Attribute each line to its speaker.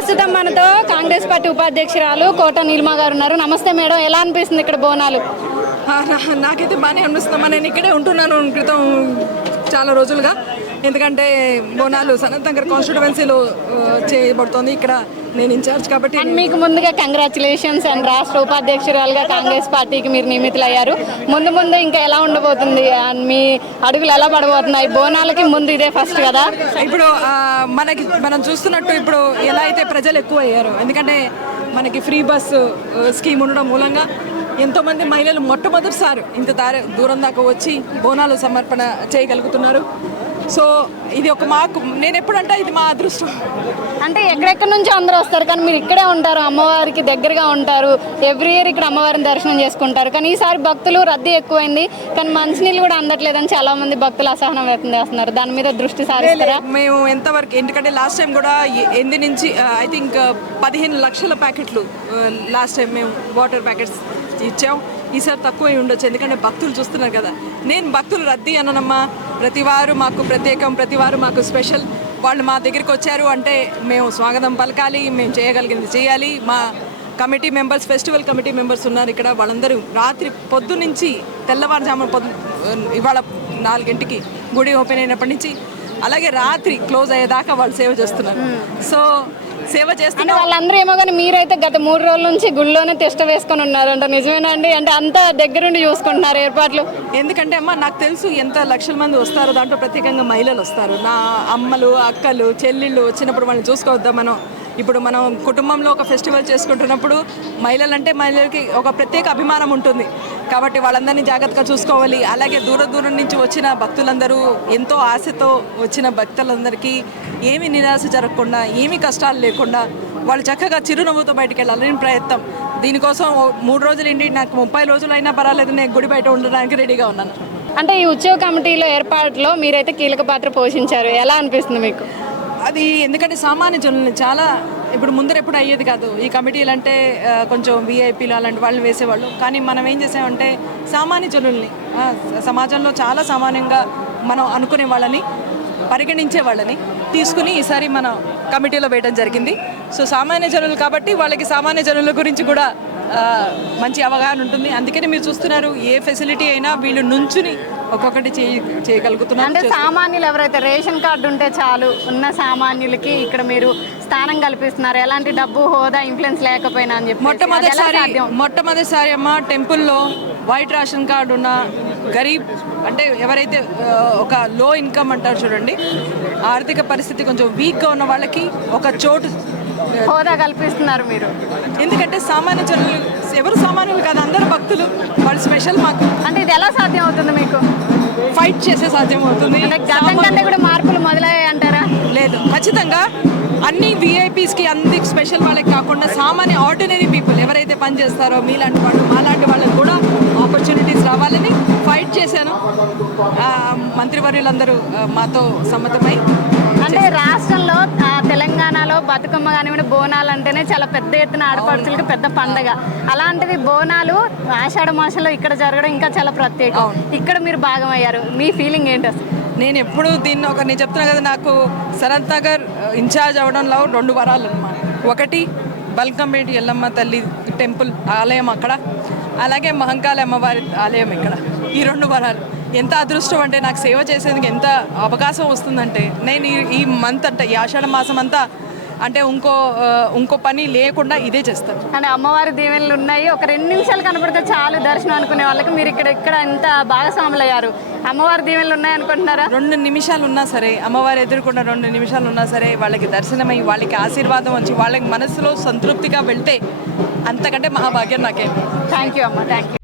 Speaker 1: ప్రస్తుతం మనతో కాంగ్రెస్ పార్టీ ఉపాధ్యక్షురాలు కోట నీలిమా గారు ఉన్నారు. నమస్తే మేడం ఎలా అనిపిస్తుంది ఇక్కడ బోనాలు?
Speaker 2: నాకైతే బాగానే అనిపిస్తుంది. నేను ఇక్కడే ఉంటున్నాను. క్రితం చాలా రోజులుగా. ఎందుకంటే బోనాలు సనత్ నగర్ కాన్స్టిట్యువెన్సీలో చేయబడుతోంది. ఇక్కడ నేను ఇన్ఛార్జ్ కాబట్టి
Speaker 1: అండ్ మీకు ముందుగా కంగ్రాచులేషన్స్ అండ్ రాష్ట్ర ఉపాధ్యక్షురాలుగా కాంగ్రెస్ పార్టీకి మీరు నియమితులయ్యారు. ముందు ముందు ఇంకా ఎలా ఉండబోతుంది? అండ్ మీ అడుగులు ఎలా పడబోతున్నాయి? బోనాలకి ముందు ఇదే ఫస్ట్ కదా?
Speaker 2: ఇప్పుడు మనకి మనం చూస్తున్నట్టు ఇప్పుడు ఎలా అయితే ప్రజలు ఎక్కువ అయ్యారు ఎందుకంటే మనకి ఫ్రీ బస్ స్కీమ్ ఉండడం మూలంగా ఎంతోమంది మహిళలు మొట్టమొదటిసారి ఇంత దారి దూరం దాకా వచ్చి బోనాలు సమర్పణ చేయగలుగుతున్నారు. సో ఇది ఒక మాకు నేను ఎప్పుడంటే ఇది మా అదృష్టం.
Speaker 1: అంటే ఎక్కడెక్కడి నుంచి అందరూ వస్తారు? కానీ మీరు ఇక్కడే ఉంటారు అమ్మవారికి దగ్గరగా ఉంటారు. ఎవ్రీ ఇయర్ ఇక్కడ అమ్మవారిని దర్శనం చేసుకుంటారు. కానీ ఈసారి భక్తులు రద్దీ ఎక్కువైంది. కానీ మంచినీళ్ళు కూడా అందట్లేదని చాలా మంది భక్తులు అసహనం వ్యక్తం చేస్తున్నారు. దాని మీద దృష్టి సారిస్తారా?
Speaker 2: మేము ఎంతవరకు ఎందుకంటే లాస్ట్ టైం కూడా ఎ- ఎనిమిది నుంచి ఐ థింక్ పదిహేను లక్షల ప్యాకెట్లు లాస్ట్ టైం మేము వాటర్ ప్యాకెట్స్ ఇచ్చాం. ఈసారి తక్కువ ఉండొచ్చు. ఎందుకంటే భక్తులు చూస్తున్నారు కదా. నేను భక్తులు రద్దీ అననమ్మా ప్రతి వారు మాకు ప్రత్యేకం ప్రతి వారు మాకు స్పెషల్. వాళ్ళు మా దగ్గరికి వచ్చారు అంటే మేము స్వాగతం పలకాలి మేము చేయగలిగింది చేయాలి. మా committee members festival committee members ఉన్నారు ఇక్కడ. వాళ్ళందరూ రాత్రి పొద్దు నుంచి తెల్లవారుజామున పొద్దు ఇవాళ నాలుగింటికి గుడి ఓపెన్ అయినప్పటి నుంచి అలాగే రాత్రి క్లోజ్ అయ్యేదాకా వాళ్ళు సేవ చేస్తున్నారు. సో సేవ
Speaker 1: అంటే
Speaker 2: చేస్తున్న
Speaker 1: వాళ్ళందరూ ఏమో కానీ మీరైతే గత మూడు రోజుల నుంచి గుళ్ళోనే తిష్ట వేసుకొని ఉన్నారంట. నిజమేనా అండి? అంటే అంత దగ్గరుండి చూసుకుంటున్నారు ఏర్పాట్లు.
Speaker 2: ఎందుకంటే అమ్మ నాకు తెలుసు ఎంత లక్షల మంది వస్తారో. దాంట్లో ప్రత్యేకంగా మహిళలు వస్తారు. నా అమ్మలు అక్కలు చెల్లెళ్ళు వచ్చినప్పుడు వాళ్ళని చూసుకోవద్దా మనం? ఇప్పుడు మనం కుటుంబంలో ఒక ఫెస్టివల్ చేసుకుంటున్నప్పుడు మహిళలు అంటే మహిళలకి ఒక ప్రత్యేక అభిమానం ఉంటుంది. కాబట్టి వాళ్ళందరినీ జాగ్రత్తగా చూసుకోవాలి. అలాగే దూర దూరం నుంచి వచ్చిన భక్తులందరూ ఎంతో ఆశతో వచ్చిన భక్తులందరికీ ఏమి నిరాశ జరగకుండా ఏమి కష్టాలు లేకుండా వాళ్ళు చక్కగా చిరునవ్వుతో బయటికి వెళ్ళాలని ప్రయత్నం. దీనికోసం మూడు రోజులు ఏంటి నాకు ముప్పై రోజులు అయినా పర్వాలేదు నేను గుడి బయట ఉండడానికి రెడీగా ఉన్నాను.
Speaker 1: అంటే ఈ ఉత్సవ కమిటీలో ఏర్పాట్లో మీరైతే కీలక పాత్ర పోషించారు. ఎలా అనిపిస్తుంది మీకు?
Speaker 2: అది ఎందుకంటే సామాన్య జనుల్ని చాలా ఇప్పుడు ముందర ఎప్పుడు అయ్యేది కాదు. ఈ కమిటీలు అంటే కొంచెం వీఐపీలు అలాంటి వాళ్ళని వేసేవాళ్ళు. కానీ మనం ఏం చేసామంటే సామాన్య జనుల్ని సమాజంలో చాలా సామాన్యంగా మనం అనుకునే వాళ్ళని పరిగణించే వాళ్ళని తీసుకుని ఈసారి మన కమిటీలో వేయడం జరిగింది. సో సామాన్య జనులు కాబట్టి వాళ్ళకి సామాన్య జనుల గురించి కూడా మంచి అవగాహన ఉంటుంది. అందుకని మీరు చూస్తున్నారు ఏ ఫెసిలిటీ అయినా వీళ్ళు నుంచుని ఒక్కొక్కటి చేయ చేయగలుగుతున్నారు
Speaker 1: అంటే సామాన్యులు ఎవరైతే రేషన్ కార్డు ఉంటే చాలు ఉన్న సామాన్యులకి ఇక్కడ మీరు స్థానం కల్పిస్తున్నారు. ఎలాంటి డబ్బు హోదా ఇన్ఫ్లుయెన్స్ లేకపోయినా అని చెప్పి
Speaker 2: మొట్టమొదటిసారి మొట్టమొదటిసారి అమ్మ టెంపుల్లో వైట్ రేషన్ కార్డు ఉన్న గరీబ్ అంటే ఎవరైతే ఒక లో ఇన్కమ్ అంటారు చూడండి ఆర్థిక పరిస్థితి కొంచెం వీక్గా ఉన్న వాళ్ళకి ఒక చోటు
Speaker 1: హోదా కల్పిస్తున్నారు మీరు.
Speaker 2: ఎందుకంటే సామాన్య జనులు ఎవరు సామాన్యులు కాదు అందరు భక్తులు. వాళ్ళు స్పెషల్ మాకు.
Speaker 1: అంటే ఇది ఎలా సాధ్యం అవుతుంది మీకు?
Speaker 2: ఫైట్ చేసే సాధ్యం అవుతుంది
Speaker 1: అంటే గతం కంటే కూడా మార్పులు మొదలయ్యాయి అంటారా?
Speaker 2: లేదు. ఖచ్చితంగా అన్ని విఐపీస్కి అన్ని స్పెషల్ వాళ్ళకి కాకుండా సామాన్య ఆర్డినరీ పీపుల్ ఎవరైతే పనిచేస్తారో మీలాంటి వాళ్ళు మాలాంటి వాళ్ళకి కూడా ఆపర్చునిటీస్ రావాలని ఫైట్ చేశాను. మంత్రివర్యులందరూ మాతో సమ్మతమై
Speaker 1: అంటే రాష్ట్రంలో తెలంగాణలో బతుకమ్మ కానివ్వండి బోనాలు అంటేనే చాలా పెద్ద ఎత్తున ఆడపడుచులకి పెద్ద పండగ. అలాంటిది బోనాలు ఆషాఢ మాసంలో ఇక్కడ జరగడం ఇంకా చాలా ప్రత్యేకం. ఇక్కడ మీరు భాగం అయ్యారు. మీ ఫీలింగ్ ఏంటి అసలు?
Speaker 2: నేను ఎప్పుడు దీన్ని ఒక నేను చెప్తున్నా కదా నాకు శరత్ నగర్ ఇన్ఛార్జ్ అవడంలో రెండు వరాలు అన్నమాట. ఒకటి బల్కంపేటి ఎల్లమ్మ తల్లి టెంపుల్ ఆలయం అక్కడ. అలాగే మహంకాళి అమ్మవారి ఆలయం ఇక్కడ. ఈ రెండు వరాలు. ఎంత అదృష్టం అంటే నాకు సేవ చేసేందుకు ఎంత అవకాశం వస్తుందంటే నేను ఈ ఈ మంత్ అంటే ఈ ఆషాఢ మాసం అంతా అంటే ఇంకో ఇంకో పని లేకుండా ఇదే చేస్తాను
Speaker 1: అంటే అమ్మవారి దీవెనలు ఉన్నాయి. ఒక రెండు నిమిషాలు కనపడితే చాలు దర్శనం అనుకునే వాళ్ళకి. మీరు ఇక్కడ ఇక్కడ ఎంత భాగస్వాములు అయ్యారు అమ్మవారి దీవెనలు ఉన్నాయి అనుకుంటున్నారా?
Speaker 2: రెండు నిమిషాలు ఉన్నా సరే అమ్మవారు ఎదుర్కొన్న రెండు నిమిషాలు ఉన్నా సరే వాళ్ళకి దర్శనమై వాళ్ళకి ఆశీర్వాదం వచ్చి వాళ్ళకి మనసులో సంతృప్తిగా వెళ్తే అంతకంటే మహాభాగ్యం నాకే.
Speaker 1: థ్యాంక్ యూ అమ్మ. Thank you